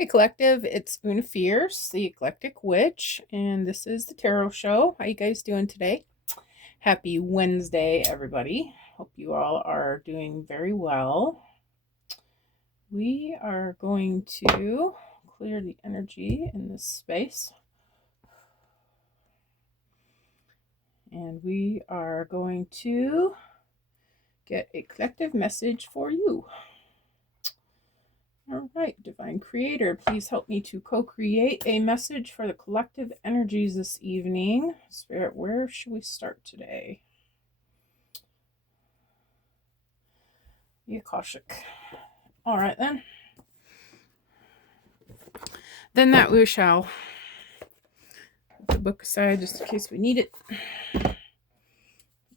Hey collective, it's Una Fierce, the Eclectic Witch, and this is the Tarot Show. How you guys doing today? Happy Wednesday, everybody. Hope you all are doing very well. We are going to clear the energy in this space. And we are going to get a collective message for you. All right, Divine Creator, please help me to co-create a message for the collective energies this evening. Spirit, where should we start today? The Akashic. All right, then. Then that we shall. Put the book aside just in case we need it.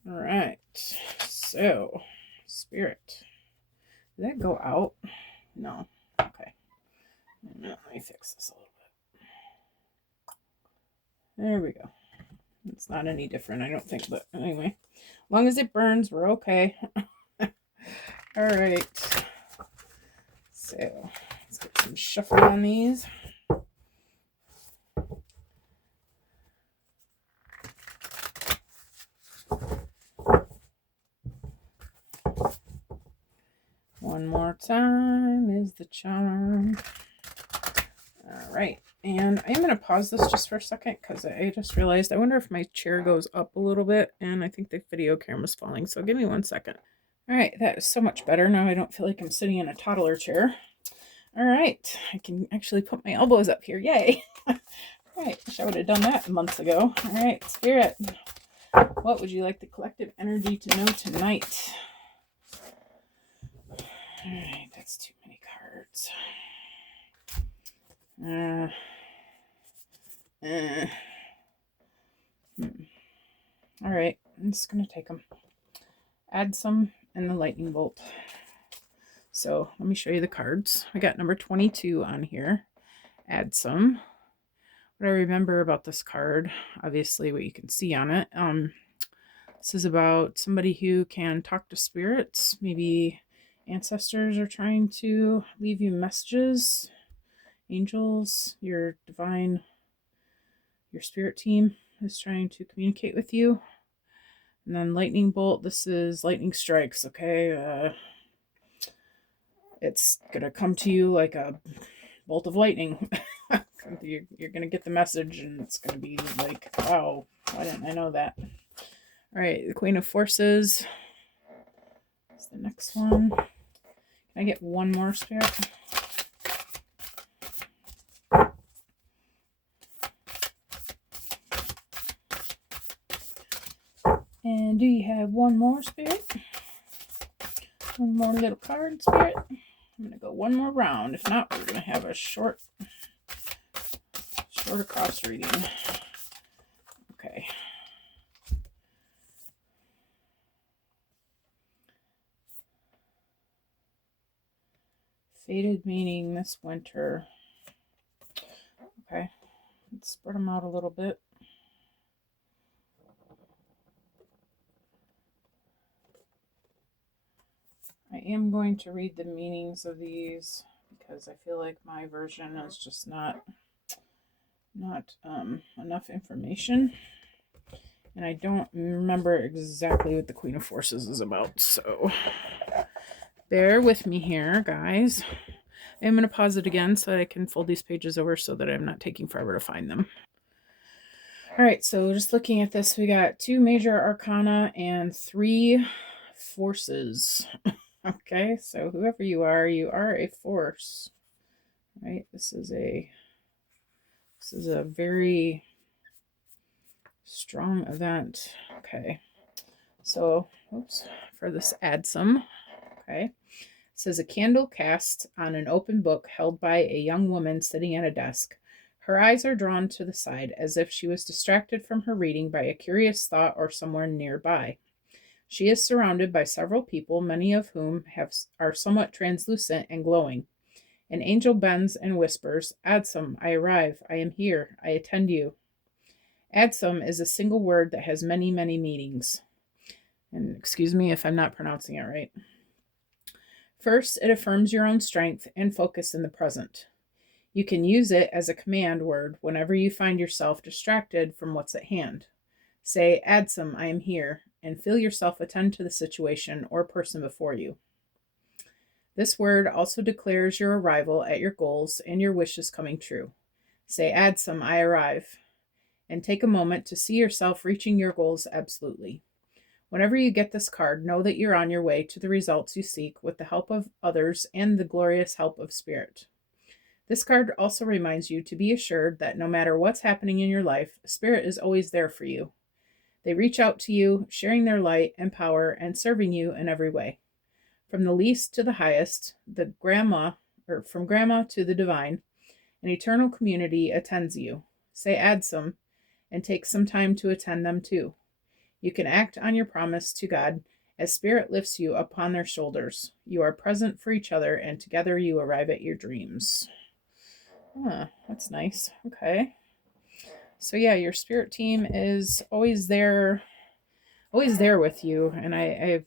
All right, so, Spirit. Did that go out? No. Okay. Let me fix this a little bit. There we go. It's not any different, I don't think, but anyway. As long as it burns, we're okay. All right. So, let's get some shuffle on these. One more time is the charm. All right. And I'm going to pause this just for a second because I just realized, I wonder if my chair goes up a little bit, and I think the video camera's falling. So give me 1 second. All right. That is so much better. Now I don't feel like I'm sitting in a toddler chair. All right. I can actually put my elbows up here. Yay. All right. Wish I would have done that months ago. All right. Spirit, what would you like the collective energy to know tonight? All right. That's too many cards. All right, I'm just going to take them. Add some and the lightning bolt. So let me show you the cards. I got number 22 on here. Add some. What I remember about this card, obviously what you can see on it. This is about somebody who can talk to spirits. Maybe ancestors are trying to leave you messages. Angels, your divine, your spirit team is trying to communicate with you. And then lightning bolt, this is lightning strikes, okay? It's going to come to you like a bolt of lightning. You're going to get the message, and it's going to be like, wow, why didn't I know that? All right, the Queen of Forces is the next one. Can I get one more, Spirit? And do you have one more, Spirit? One more little card, Spirit? I'm going to go one more round. If not, we're going to have a short across reading. Okay. Faded meaning this winter. Okay. Let's spread them out a little bit. I am going to read the meanings of these because I feel like my version is just not enough information, and I don't remember exactly what the Queen of Forces is about, so bear with me here, guys. I'm going to pause it again so I can fold these pages over so that I'm not taking forever to find them. All right, so just looking at this, we got 2 major arcana and 3 forces. Okay, so whoever you are a force, right? This is a very strong event. Okay, so oops, for this add some. Okay, it says a candle cast on an open book held by a young woman sitting at a desk. Her eyes are drawn to the side as if she was distracted from her reading by a curious thought or someone nearby. She is surrounded by several people, many of whom are somewhat translucent and glowing. An angel bends and whispers, "Adsum, I arrive. I am here. I attend you." Adsum is a single word that has many, many meanings. And excuse me if I'm not pronouncing it right. First, it affirms your own strength and focus in the present. You can use it as a command word whenever you find yourself distracted from what's at hand. Say, Adsum, I am here, and feel yourself attend to the situation or person before you. This word also declares your arrival at your goals and your wishes coming true. Say, Adsum, I arrive, and take a moment to see yourself reaching your goals absolutely. Whenever you get this card, know that you're on your way to the results you seek with the help of others and the glorious help of Spirit. This card also reminds you to be assured that no matter what's happening in your life, Spirit is always there for you. They reach out to you, sharing their light and power and serving you in every way. From the least to the highest, from grandma to the divine, an eternal community attends you. Say Adsum and take some time to attend them too. You can act on your promise to God as Spirit lifts you upon their shoulders. You are present for each other, and together you arrive at your dreams. That's nice. Okay. So yeah, your spirit team is always there with you, and I've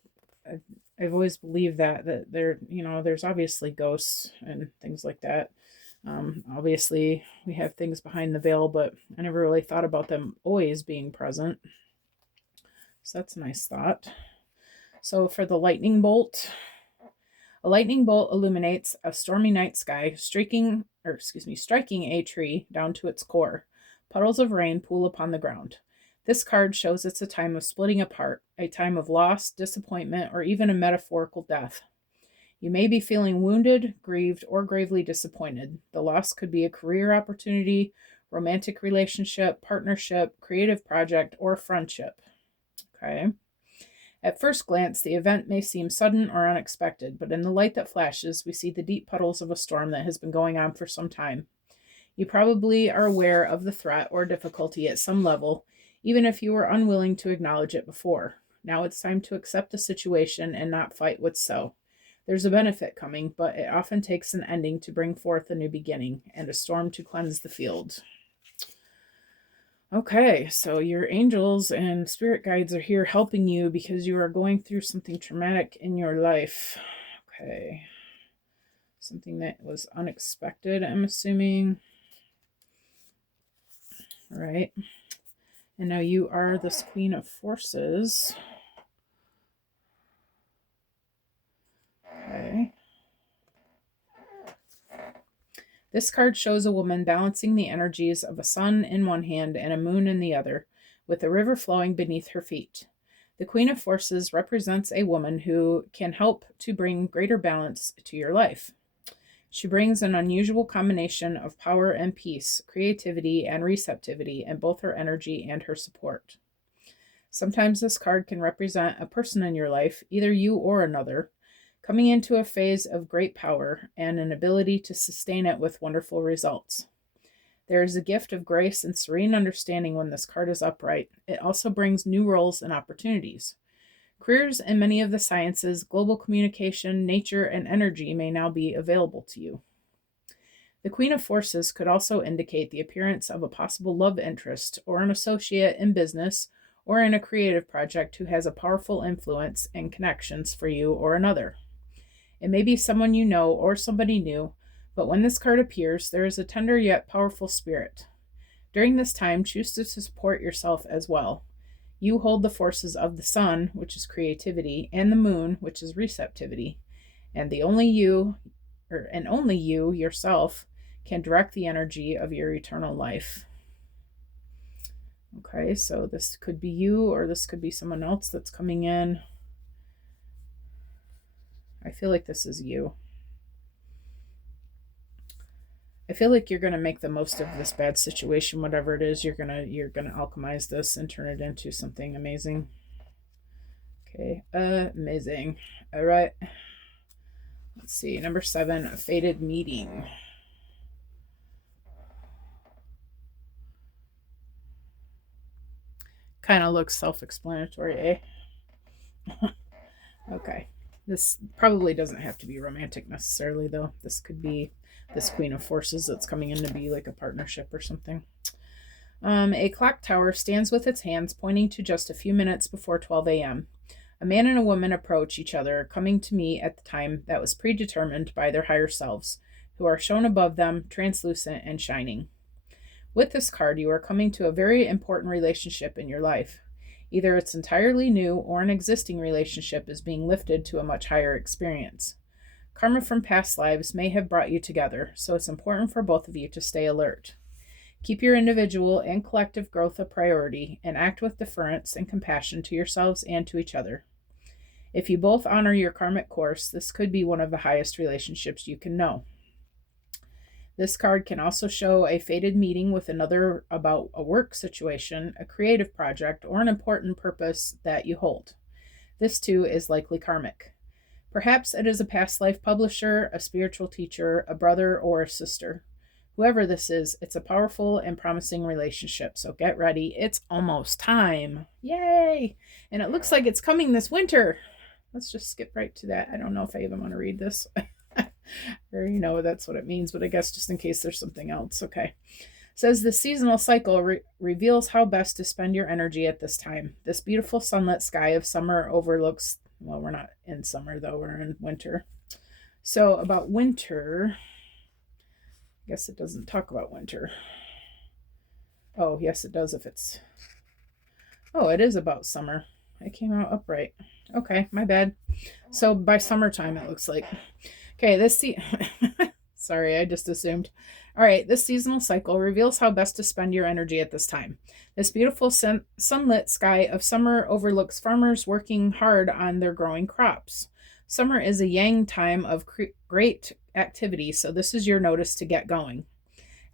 always believed that there, there's obviously ghosts and things like that. Obviously, we have things behind the veil, but I never really thought about them always being present. So that's a nice thought. So for the lightning bolt, a lightning bolt illuminates a stormy night sky, striking a tree down to its core. Puddles of rain pool upon the ground. This card shows it's a time of splitting apart, a time of loss, disappointment, or even a metaphorical death. You may be feeling wounded, grieved, or gravely disappointed. The loss could be a career opportunity, romantic relationship, partnership, creative project, or friendship. Okay. At first glance, the event may seem sudden or unexpected, but in the light that flashes, we see the deep puddles of a storm that has been going on for some time. You probably are aware of the threat or difficulty at some level, even if you were unwilling to acknowledge it before. Now it's time to accept the situation and not fight what's so. There's a benefit coming, but it often takes an ending to bring forth a new beginning, and a storm to cleanse the field. Okay, so your angels and spirit guides are here helping you because you are going through something traumatic in your life. Okay. Something that was unexpected, I'm assuming. All right. And now you are this Queen of Forces. Okay. This card shows a woman balancing the energies of a sun in one hand and a moon in the other, with a river flowing beneath her feet. The Queen of Forces represents a woman who can help to bring greater balance to your life. She brings an unusual combination of power and peace, creativity and receptivity in both her energy and her support. Sometimes this card can represent a person in your life, either you or another, coming into a phase of great power and an ability to sustain it with wonderful results. There is a gift of grace and serene understanding when this card is upright. It also brings new roles and opportunities. Careers in many of the sciences, global communication, nature, and energy may now be available to you. The Queen of Forces could also indicate the appearance of a possible love interest or an associate in business or in a creative project who has a powerful influence and connections for you or another. It may be someone you know or somebody new, but when this card appears, there is a tender yet powerful spirit. During this time, choose to support yourself as well. You hold the forces of the sun, which is creativity, and the moon, which is receptivity, and only you yourself can direct the energy of your eternal life. Okay, so this could be you, or this could be someone else that's coming in. I feel like this is you. I feel like you're going to make the most of this bad situation, whatever it is. You're going to alchemize this and turn it into something amazing. Okay, amazing. All right. Let's see. Number 7, a fated meeting. Kind of looks self-explanatory, eh? Okay. This probably doesn't have to be romantic necessarily, though. This could be this Queen of Forces that's coming in to be like a partnership or something. A clock tower stands with its hands pointing to just a few minutes before 12 a.m. A man and a woman approach each other, coming to meet at the time that was predetermined by their higher selves. who are shown above them, translucent and shining. With this card, you are coming to a very important relationship in your life. Either it's entirely new or an existing relationship is being lifted to a much higher experience. Karma from past lives may have brought you together, so it's important for both of you to stay alert. Keep your individual and collective growth a priority and act with deference and compassion to yourselves and to each other. If you both honor your karmic course, this could be one of the highest relationships you can know. This card can also show a fated meeting with another about a work situation, a creative project, or an important purpose that you hold. This too is likely karmic. Perhaps it is a past life publisher, a spiritual teacher, a brother, or a sister. Whoever this is, it's a powerful and promising relationship, so get ready. It's almost time. Yay! And it looks like it's coming this winter. Let's just skip right to that. I don't know if I even want to read this. Or, that's what it means, but I guess just in case there's something else. Okay. It says the seasonal cycle reveals how best to spend your energy at this time. This beautiful sunlit sky of summer overlooks, well, we're not in summer though, we're in winter. So about winter, I guess it doesn't talk about winter. Oh, yes, it does if it's, oh, it is about summer. It came out upright. Okay, my bad. So by summertime, it looks like. Okay, sorry, I just assumed. All right, this seasonal cycle reveals how best to spend your energy at this time. This beautiful sunlit sky of summer overlooks farmers working hard on their growing crops. Summer is a yang time of great activity, so this is your notice to get going.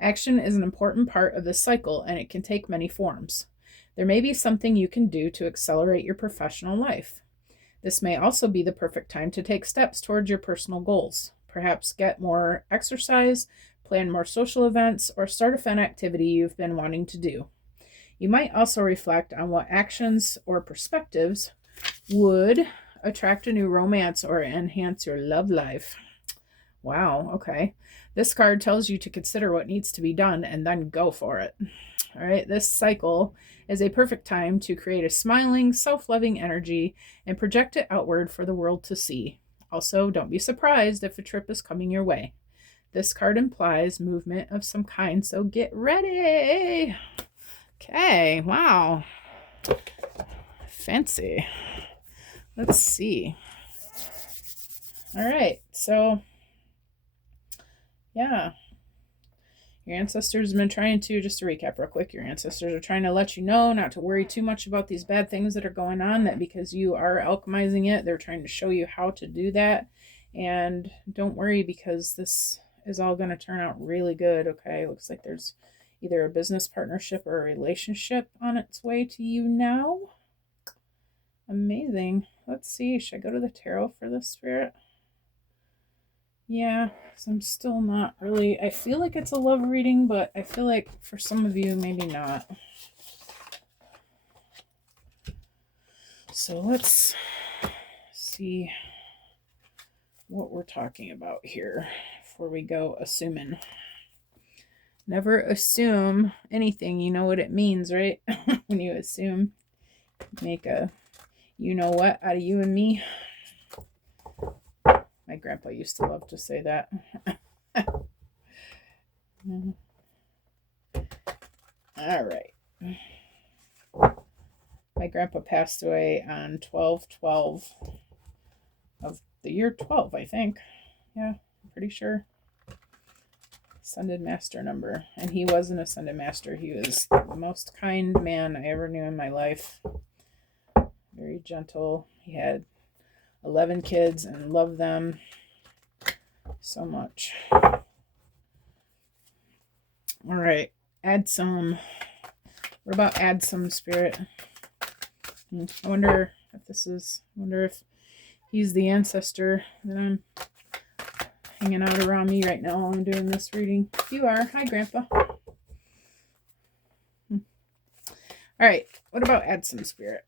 Action is an important part of this cycle, and it can take many forms. There may be something you can do to accelerate your professional life. This may also be the perfect time to take steps towards your personal goals. Perhaps get more exercise, plan more social events, or start a fun activity you've been wanting to do. You might also reflect on what actions or perspectives would attract a new romance or enhance your love life. Wow, okay. This card tells you to consider what needs to be done and then go for it. All right, this cycle is a perfect time to create a smiling, self-loving energy and project it outward for the world to see. Also, don't be surprised if a trip is coming your way. This card implies movement of some kind, so get ready. Okay, wow. Fancy. Let's see. All right, so yeah. Your ancestors have been trying to, just to recap real quick, your ancestors are trying to let you know not to worry too much about these bad things that are going on, that because you are alchemizing it, they're trying to show you how to do that. And don't worry, because this is all going to turn out really good, okay? Looks like there's either a business partnership or a relationship on its way to you now. Amazing. Let's see, should I go to the tarot for this, Spirit? Yeah, because I'm still not really, I feel like it's a love reading, but I feel like for some of you, maybe not. So let's see what we're talking about here before we go assuming. Never assume anything. You know what it means, right? When you assume, make a you know what out of you and me. My grandpa used to love to say that. All right. My grandpa passed away on 12/12 of the year 12, I think. Yeah, I'm pretty sure. Ascended Master number. And he was an Ascended Master. He was the most kind man I ever knew in my life. Very gentle. He had 11 kids and loved them so much. All right. Add some. What about add some, Spirit? I wonder if this is, I wonder if he's the ancestor that I'm hanging out around me right now while I'm doing this reading. You are. Hi, Grandpa. All right. What about add some, Spirit?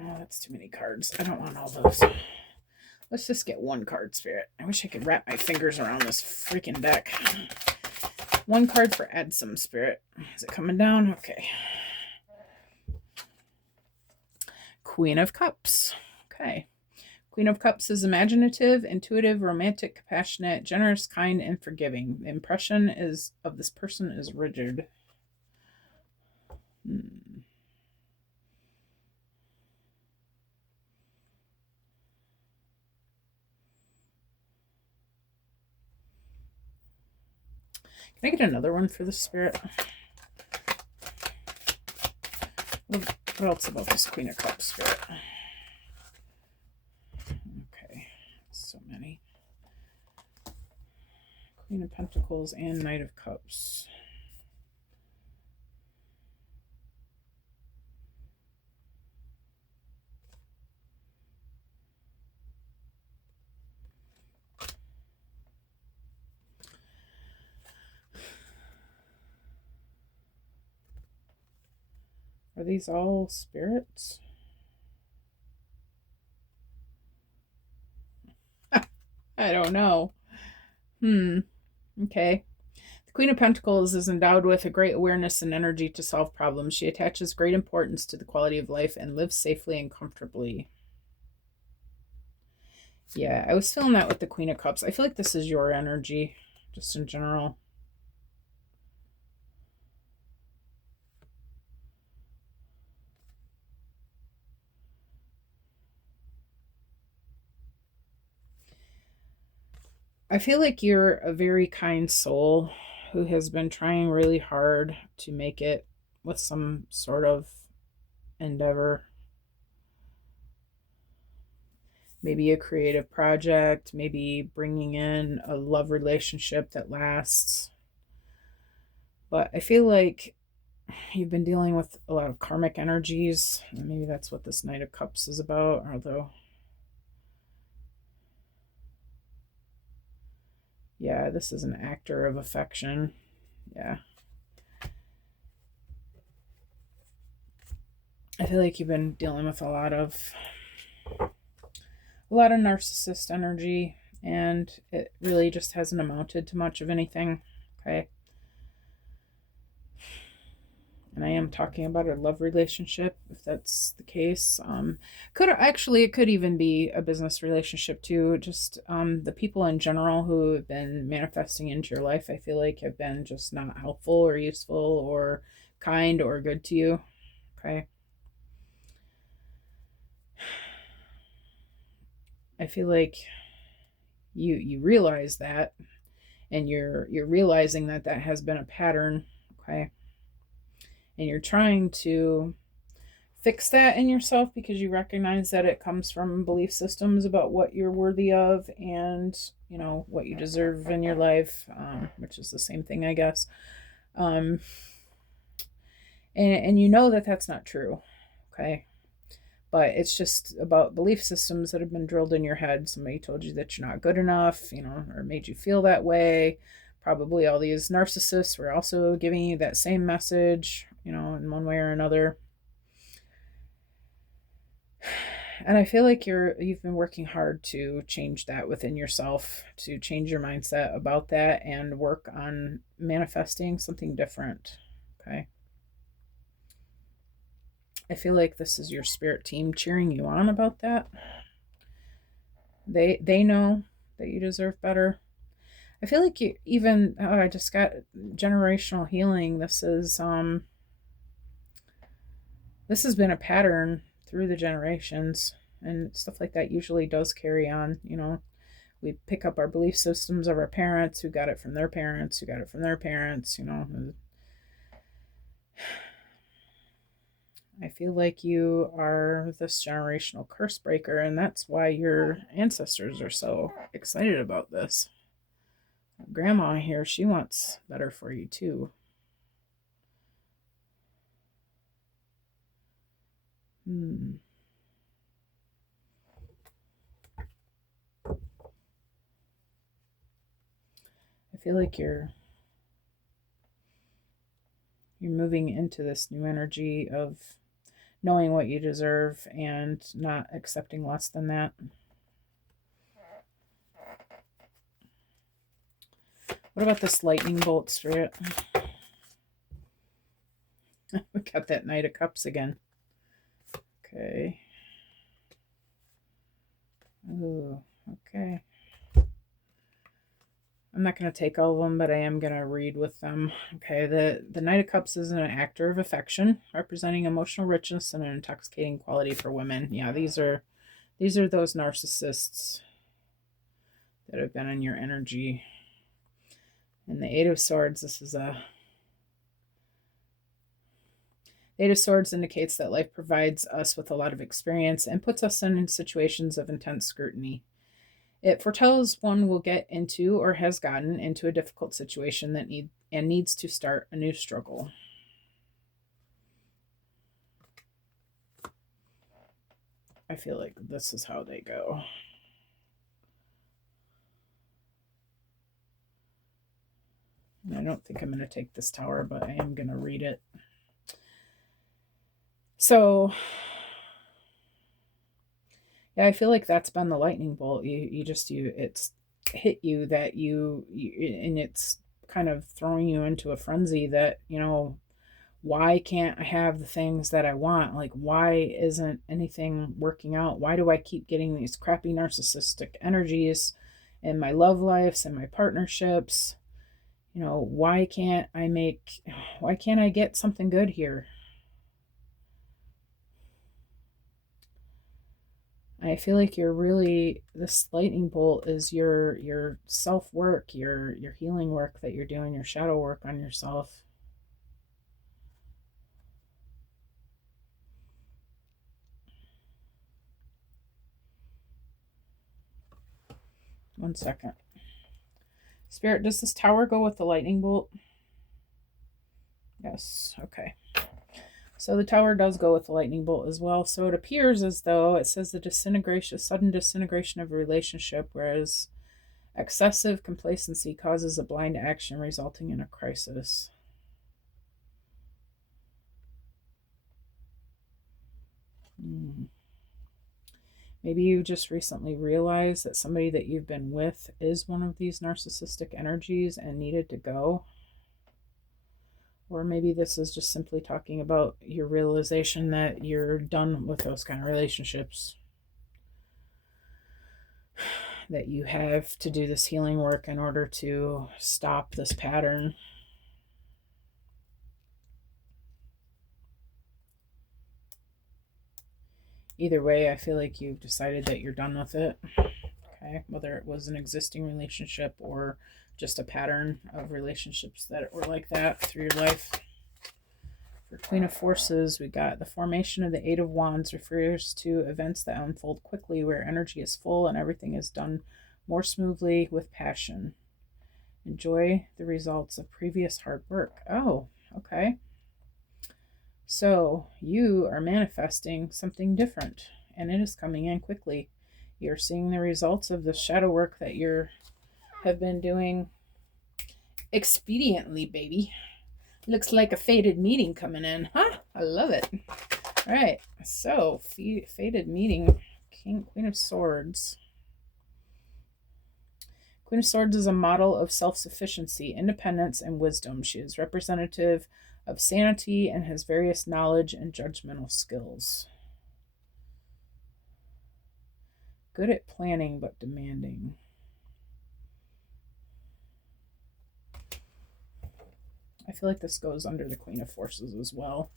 Oh, that's too many cards. I don't want all those. Let's just get one card, Spirit. I wish I could wrap my fingers around this freaking deck. One card for add some, Spirit. Is it coming down? Okay. Queen of Cups. Okay. Queen of Cups is imaginative, intuitive, romantic, compassionate, generous, kind, and forgiving. The impression is of this person is rigid. Hmm. Can I get another one for the spirit? What else about this Queen of Cups spirit? Okay, so many. Queen of Pentacles and Knight of Cups. Are these all spirits? I don't know. Okay. The Queen of Pentacles is endowed with a great awareness and energy to solve problems. She attaches great importance to the quality of life and lives safely and comfortably. Yeah, I was feeling that with the Queen of Cups. I feel like this is your energy, just in general. I feel like you're a very kind soul who has been trying really hard to make it with some sort of endeavor. Maybe a creative project, maybe bringing in a love relationship that lasts. But I feel like you've been dealing with a lot of karmic energies. Maybe that's what this Knight of Cups is about, although, yeah, this is an actor of affection. Yeah. I feel like you've been dealing with a lot of narcissist energy, and it really just hasn't amounted to much of anything. Okay. And I am talking about a love relationship, if that's the case. It could even be a business relationship too. Just the people in general who have been manifesting into your life, I feel like have been just not helpful or useful or kind or good to you. Okay. I feel like you realize that, and you're realizing that that has been a pattern. Okay. And you're trying to fix that in yourself because you recognize that it comes from belief systems about what you're worthy of and what you deserve in your life, which is the same thing, I guess. And you know that that's not true. Okay. But it's just about belief systems that have been drilled in your head. Somebody told you that you're not good enough, or made you feel that way. Probably all these narcissists were also giving you that same message, in one way or another. And I feel like you've been working hard to change that within yourself, to change your mindset about that and work on manifesting something different. Okay. I feel like this is your spirit team cheering you on about that. They know that you deserve better. I feel like I just got generational healing. This has been a pattern through the generations, and stuff like that usually does carry on. We pick up our belief systems of our parents who got it from their parents, who got it from their parents. I feel like you are this generational curse breaker, and that's why your ancestors are so excited about this. Grandma here, she wants better for you too. I feel like you're moving into this new energy of knowing what you deserve and not accepting less than that. What about this lightning bolt spirit? We got that Knight of Cups again. Okay. Ooh, okay. I'm not going to take all of them, but I am going to read with them. Okay, the Knight of Cups is an actor of affection, representing emotional richness and an intoxicating quality for women. Yeah, these are those narcissists that have been in your energy. And the Eight of Swords, this is a Eight of Swords indicates that life provides us with a lot of experience and puts us in situations of intense scrutiny. It foretells one will get into or has gotten into a difficult situation that needs to start a new struggle. I feel like this is how they go. And I don't think I'm going to take this tower, but I am going to read it. So, yeah, I feel like that's been the lightning bolt. It's hit you that and it's kind of throwing you into a frenzy that, why can't I have the things that I want? Like, why isn't anything working out? Why do I keep getting these crappy narcissistic energies in my love lives and my partnerships? Why can't I get something good here? I feel like this lightning bolt is your self work, your healing work that you're doing, your shadow work on yourself. One second. Spirit, does this tower go with the lightning bolt? Yes. Okay. So the tower does go with the lightning bolt as well. So it appears as though it says sudden disintegration of a relationship, whereas excessive complacency causes a blind action resulting in a crisis. Maybe you just recently realized that somebody that you've been with is one of these narcissistic energies and needed to go. Or maybe this is just simply talking about your realization that you're done with those kind of relationships. That you have to do this healing work in order to stop this pattern. Either way, I feel like you've decided that you're done with it. Okay, whether it was an existing relationship or just a pattern of relationships that were like that through your life. For Queen of Forces, we got the formation of the Eight of Wands refers to events that unfold quickly where energy is full and everything is done more smoothly with passion. Enjoy the results of previous hard work. Oh, okay. So you are manifesting something different and it is coming in quickly. You're seeing the results of the shadow work that you have been doing expediently, baby. Looks like a fated meeting coming in, huh? I love it. All right, so fated meeting, Queen of Swords. Queen of Swords is a model of self-sufficiency, independence, and wisdom. She is representative of sanity and has various knowledge and judgmental skills. Good at planning, but demanding. I feel like this goes under the Queen of Forces as well.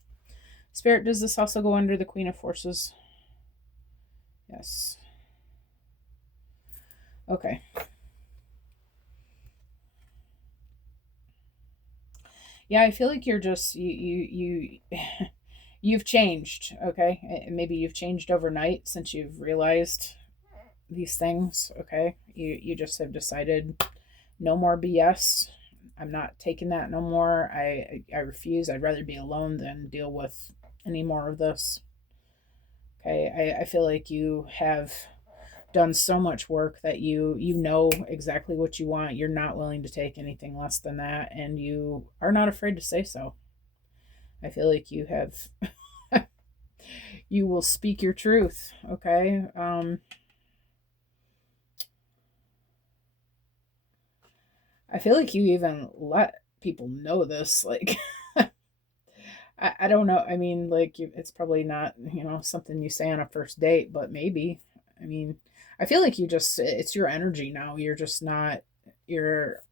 Spirit, does this also go under the Queen of Forces? Yes. Okay. Yeah, I feel like you're just you've changed, okay? Maybe you've changed overnight since you've realized these things, okay? You just have decided no more BS. I'm not taking that no more. I refuse. I'd rather be alone than deal with any more of this. Okay, I feel like you have done so much work that you know exactly what you want. You're not willing to take anything less than that, and you are not afraid to say so. I feel like you have you will speak your truth, okay? I feel like you even let people know this, like I don't know. I mean, like it's probably not, something you say on a first date, but maybe. I mean, I feel like it's your energy now. You're just not, you're,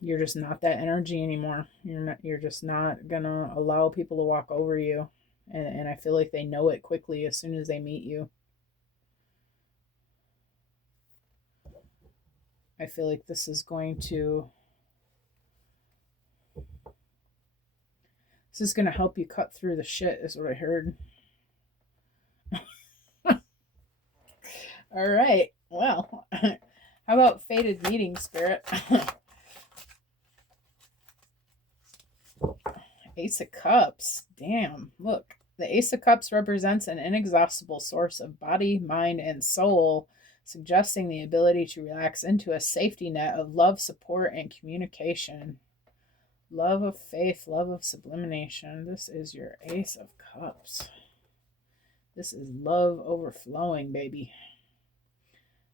you're just not that energy anymore. You're just not gonna allow people to walk over you. And I feel like they know it quickly as soon as they meet you. I feel like this is gonna help you cut through the shit, is what I heard. All right. Well, how about fated meeting, Spirit? Ace of Cups. Damn. Look. The Ace of Cups represents an inexhaustible source of body, mind, and soul, suggesting the ability to relax into a safety net of love, support, and communication. Love of faith, love of sublimation. This is your Ace of Cups. This is love overflowing, baby.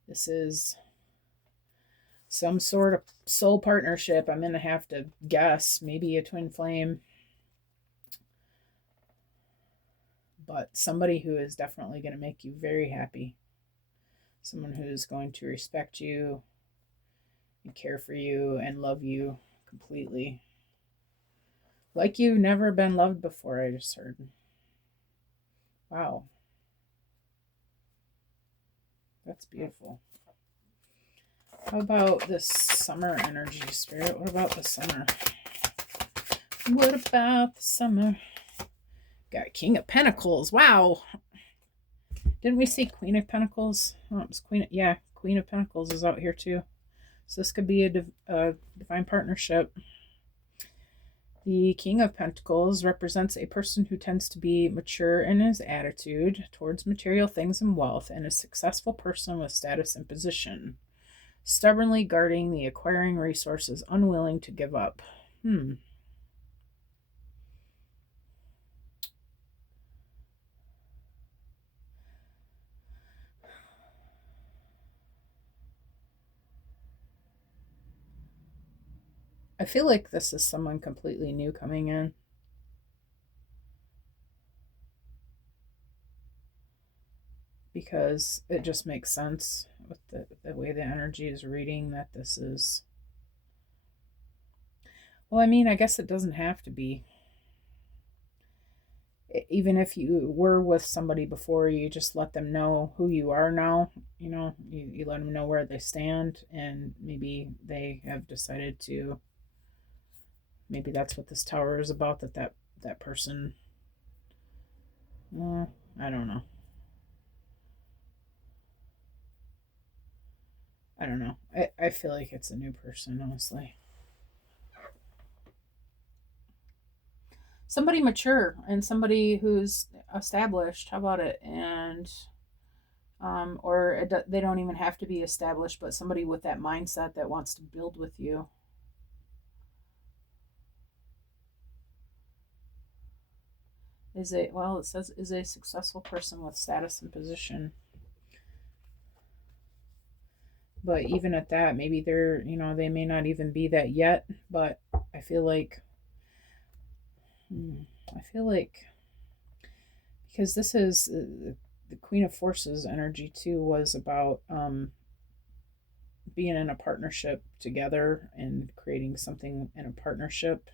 This is some sort of soul partnership. I'm going to have to guess. Maybe a twin flame. But somebody who is definitely going to make you very happy. Someone who's going to respect you and care for you and love you completely. Like you've never been loved before, I just heard. Wow. That's beautiful. How about this summer energy, Spirit? What about the summer? What about the summer? Got King of Pentacles. Wow. Didn't we see Queen of Pentacles? Oh, it was Queen of Pentacles is out here too. So this could be a divine partnership. The King of Pentacles represents a person who tends to be mature in his attitude towards material things and wealth, and a successful person with status and position. Stubbornly guarding the acquiring resources, unwilling to give up. I feel like this is someone completely new coming in. Because it just makes sense with the way the energy is reading that this is. Well, I mean, I guess it doesn't have to be. Even if you were with somebody before, you just let them know who you are now. You let them know where they stand, and maybe they have decided to. Maybe that's what this tower is about. That person. I don't know. I don't know. I feel like it's a new person, honestly. Somebody mature and somebody who's established. How about it? And they don't even have to be established, but somebody with that mindset that wants to build with you. It says is a successful person with status and position. But even at that, maybe they may not even be that yet, but I feel like because this is the Queen of Forces energy too, was about being in a partnership together and creating something in a partnership.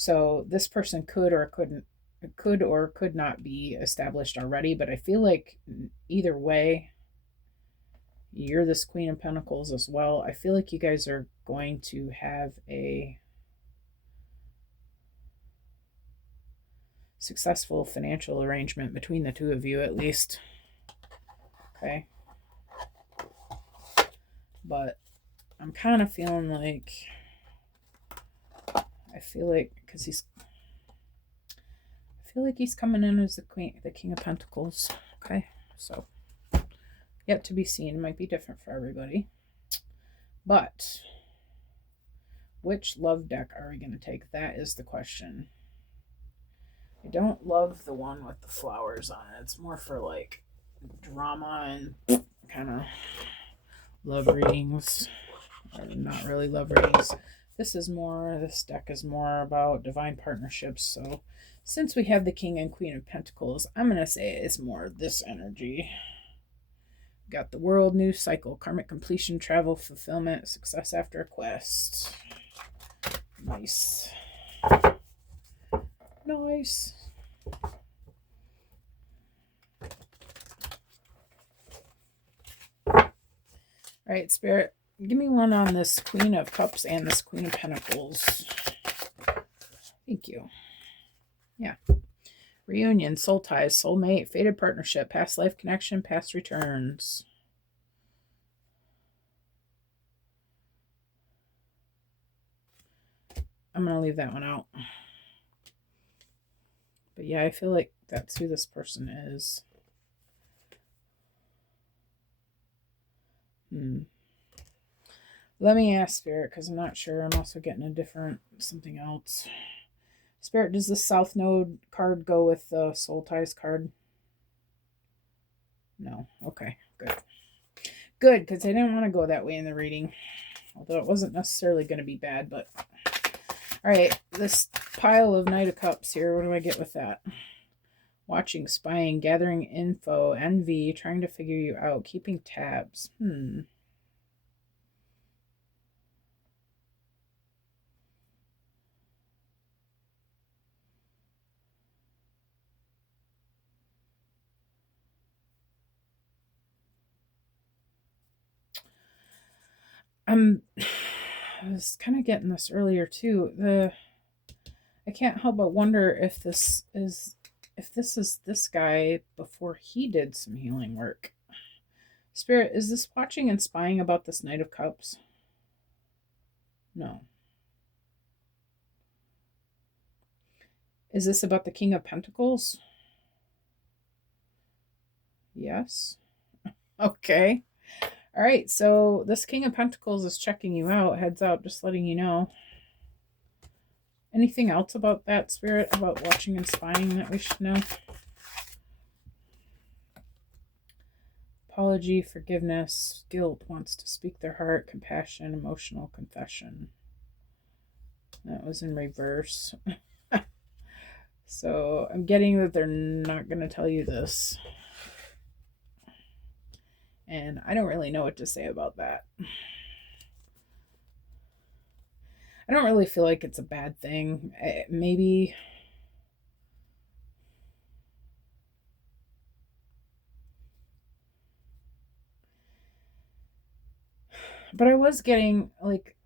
So this person could or could not be established already, but I feel like either way, you're this Queen of Pentacles as well. I feel like you guys are going to have a successful financial arrangement between the two of you, at least. Okay. But I'm kind of feeling like because he's coming in as the King of Pentacles. Okay, so yet to be seen. It might be different for everybody. But which love deck are we going to take? That is the question. I don't love the one with the flowers on it. It's more for like drama and kind of love readings. Or not really love readings. This deck is more about divine partnerships. So since we have the King and Queen of Pentacles, I'm going to say it's more this energy. Got the world, new cycle, karmic completion, travel, fulfillment, success after a quest. Nice. Nice. All right, Spirit, give me one on this Queen of Cups and this Queen of Pentacles. Thank you. Yeah. Reunion, soul ties, soulmate, fated partnership, past life connection, past returns. I'm going to leave that one out. But yeah, I feel like that's who this person is. Let me ask Spirit, because I'm not sure. I'm also getting a different something else. Spirit, does the South Node card go with the Soul Ties card? No. Okay, good. Good, because I didn't want to go that way in the reading. Although it wasn't necessarily going to be bad, but... Alright, this pile of Knight of Cups here, what do I get with that? Watching, spying, gathering info, envy, trying to figure you out, keeping tabs. I was kind of getting this earlier too. I can't help but wonder if this is this guy before he did some healing work. Spirit, is this watching and spying about this Knight of Cups? No. Is this about the King of Pentacles? Yes. Okay. All right, so this King of Pentacles is checking you out. Heads up, just letting you know. Anything else about that, Spirit, about watching and spying that we should know? Apology, forgiveness, guilt, wants to speak their heart, compassion, emotional confession. That was in reverse. So I'm getting that they're not going to tell you this. And I don't really know what to say about that. I don't really feel like it's a bad thing. Maybe... But I was getting, like,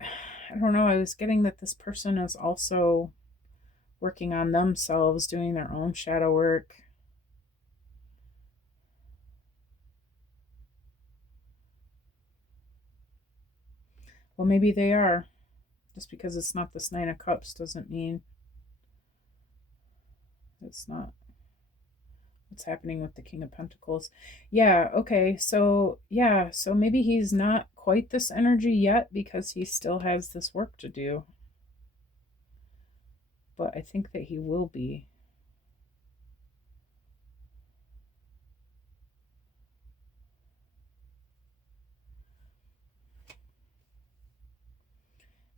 I don't know, I was getting that this person is also working on themselves, doing their own shadow work. Well, maybe they are. Just because it's not this Nine of Cups doesn't mean it's not what's happening with the King of Pentacles. Yeah, okay, so yeah, so maybe he's not quite this energy yet because he still has this work to do. But I think that he will be.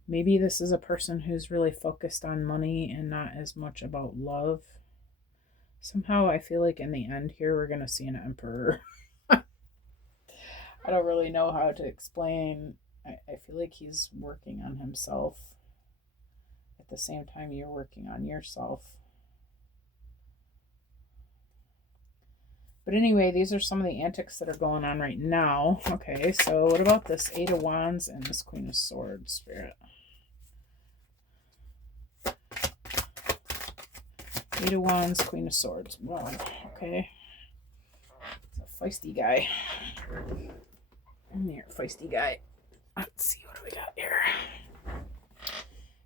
Maybe this is a person who's really focused on money and not as much about love. Somehow I feel like in the end here we're going to see an emperor. I don't really know how to explain. I feel like he's working on himself at the same time you're working on yourself. But anyway, these are some of the antics that are going on right now. Okay, so what about this Eight of Wands and this Queen of Swords, Spirit? Eight of Wands, Queen of Swords. Wow, okay. It's a feisty guy. Here, feisty guy. Let's see, what do we got here?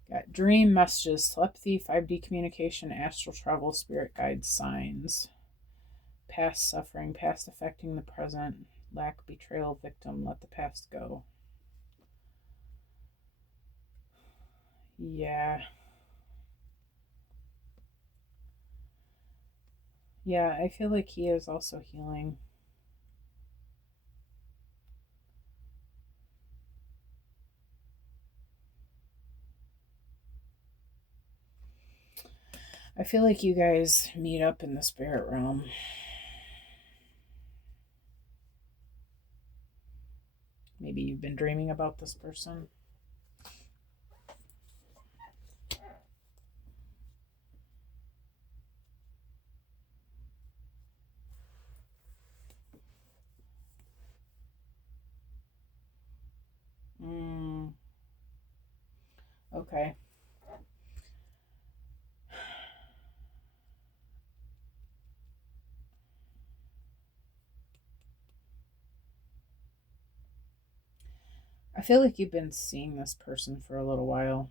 Got dream messages, telepathy, 5D communication, astral travel, spirit guides, signs. Past suffering, past affecting the present, lack, betrayal, victim, let the past go. Yeah. Yeah, I feel like he is also healing. I feel like you guys meet up in the spirit realm. Maybe you've been dreaming about this person. Okay. I feel like you've been seeing this person for a little while.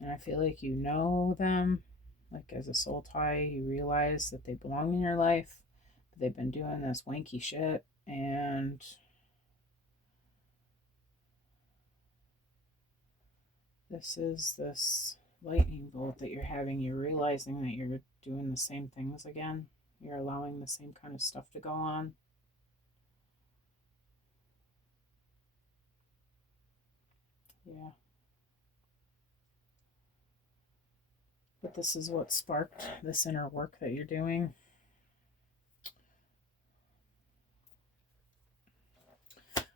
And I feel like you know them. Like as a soul tie, you realize that they belong in your life. But they've been doing this wanky shit. And this is this lightning bolt that you're having. You're realizing that you're doing the same things again. You're allowing the same kind of stuff to go on. Yeah. But this is what sparked this inner work that you're doing.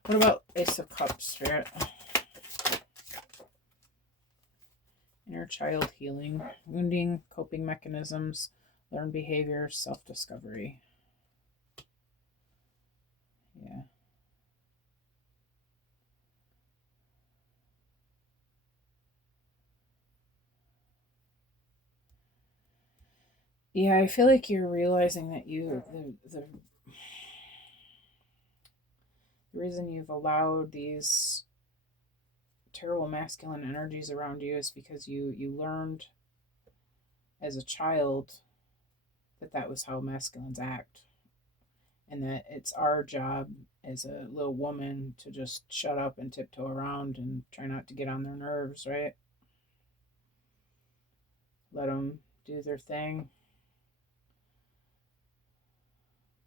What about Ace of Cups, Spirit? Inner child healing, wounding, coping mechanisms, learned behaviors, self-discovery. Yeah. Yeah, I feel like you're realizing that the reason you've allowed these terrible masculine energies around you is because you learned as a child that that was how masculines act, and that it's our job as a little woman to just shut up and tiptoe around and try not to get on their nerves, right? Let them do their thing.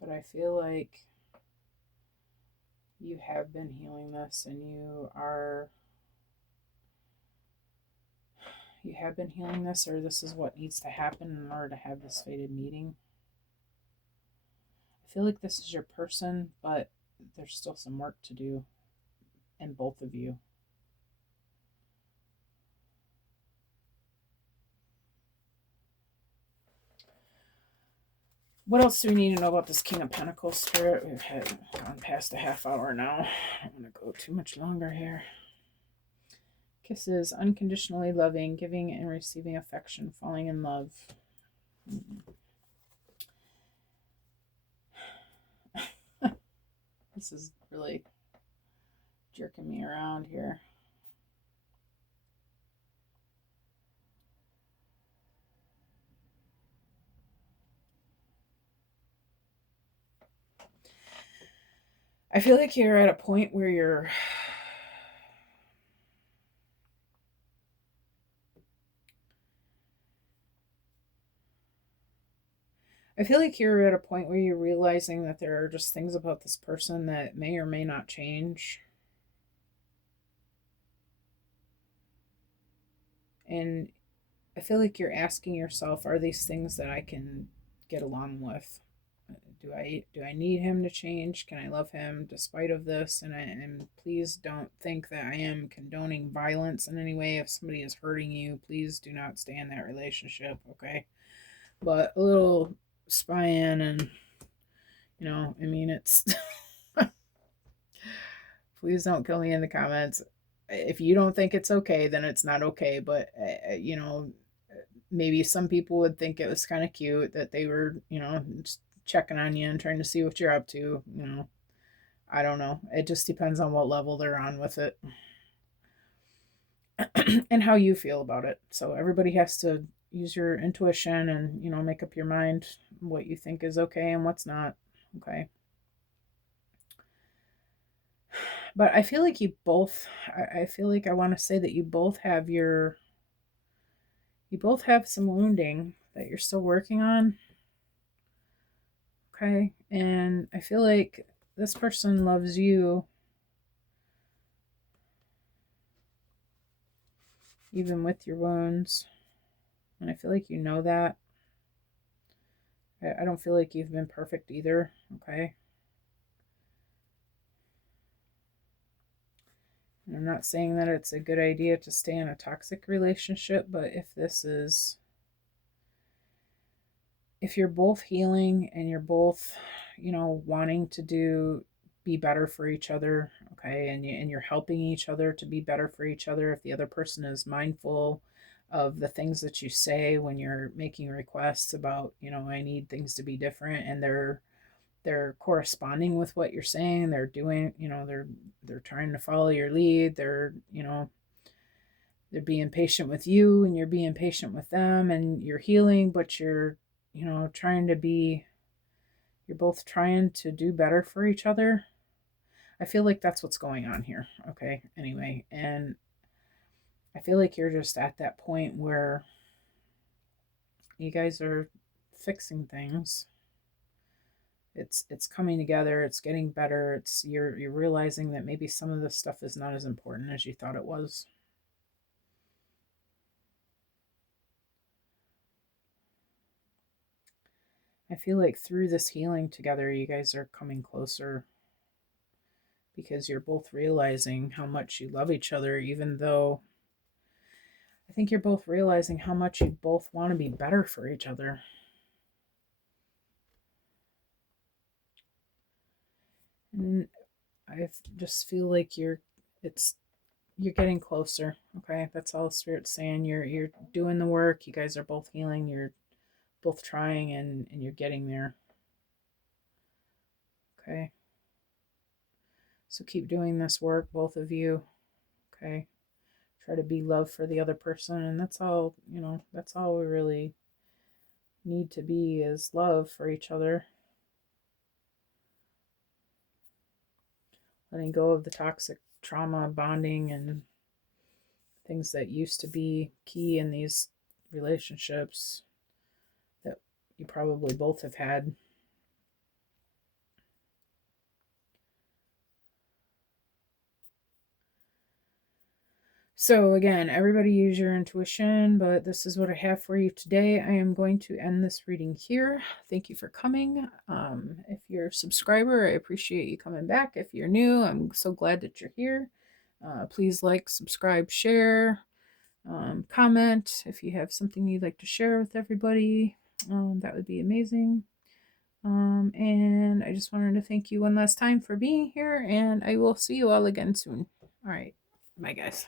But I feel like you have been healing this, and you have been healing this, or this is what needs to happen in order to have this fated meeting. I feel like this is your person, but there's still some work to do in both of you. What else do we need to know about this King of Pentacles, Spirit? We've gone past a half hour now. I don't want to go too much longer here. Kisses, unconditionally loving, giving and receiving affection, falling in love. This is really jerking me around here. I feel like you're at a point where you're I feel like you're at a point where you're realizing that there are just things about this person that may or may not change. And I feel like you're asking yourself, are these things that I can get along with? Do I need him to change? Can I love him despite of this? And please don't think that I am condoning violence in any way. If somebody is hurting you, please do not stay in that relationship, okay? But a little spying and I mean it's please don't kill me in the comments. If you don't think it's okay, then it's not okay. But maybe some people would think it was kind of cute that they were, just checking on you and trying to see what you're up to. I don't know. It just depends on what level they're on with it and how you feel about it. So everybody has to use your intuition and, make up your mind what you think is okay and what's not. Okay. But I feel like you both, I feel like I want to say that you both have some wounding that you're still working on. Okay. And I feel like this person loves you even with your wounds. And I feel like you know that. I don't feel like you've been perfect either, okay? And I'm not saying that it's a good idea to stay in a toxic relationship, but if you're both healing and you're both, wanting to be better for each other, okay, and you're helping each other to be better for each other, if the other person is mindful of the things that you say when you're making requests about, I need things to be different, and they're corresponding with what you're saying, they're doing, they're trying to follow your lead, they're being patient with you and you're being patient with them, and you're healing, but trying to be, you're both trying to do better for each other. I feel like that's what's going on here. Okay. Anyway, and I feel like you're just at that point where you guys are fixing things. It's coming together, it's getting better. You're realizing that maybe some of this stuff is not as important as you thought it was. I feel like through this healing together, you guys are coming closer because you're both realizing how much you love each other, even though I think you're both realizing how much you both want to be better for each other. And I just feel like it's you're getting closer. Okay, that's all Spirit's saying. You're doing the work. You guys are both healing. You're both trying, and you're getting there. Okay. So keep doing this work, both of you. Okay. Try to be love for the other person, and that's all, that's all we really need to be, is love for each other. Letting go of the toxic trauma bonding and things that used to be key in these relationships that you probably both have had. So again, everybody use your intuition, but this is what I have for you today. I am going to end this reading here. Thank you for coming. If you're a subscriber, I appreciate you coming back. If you're new, I'm so glad that you're here. Please like, subscribe, share, comment if you have something you'd like to share with everybody. That would be amazing. And I just wanted to thank you one last time for being here, and I will see you all again soon. All right. Bye, guys.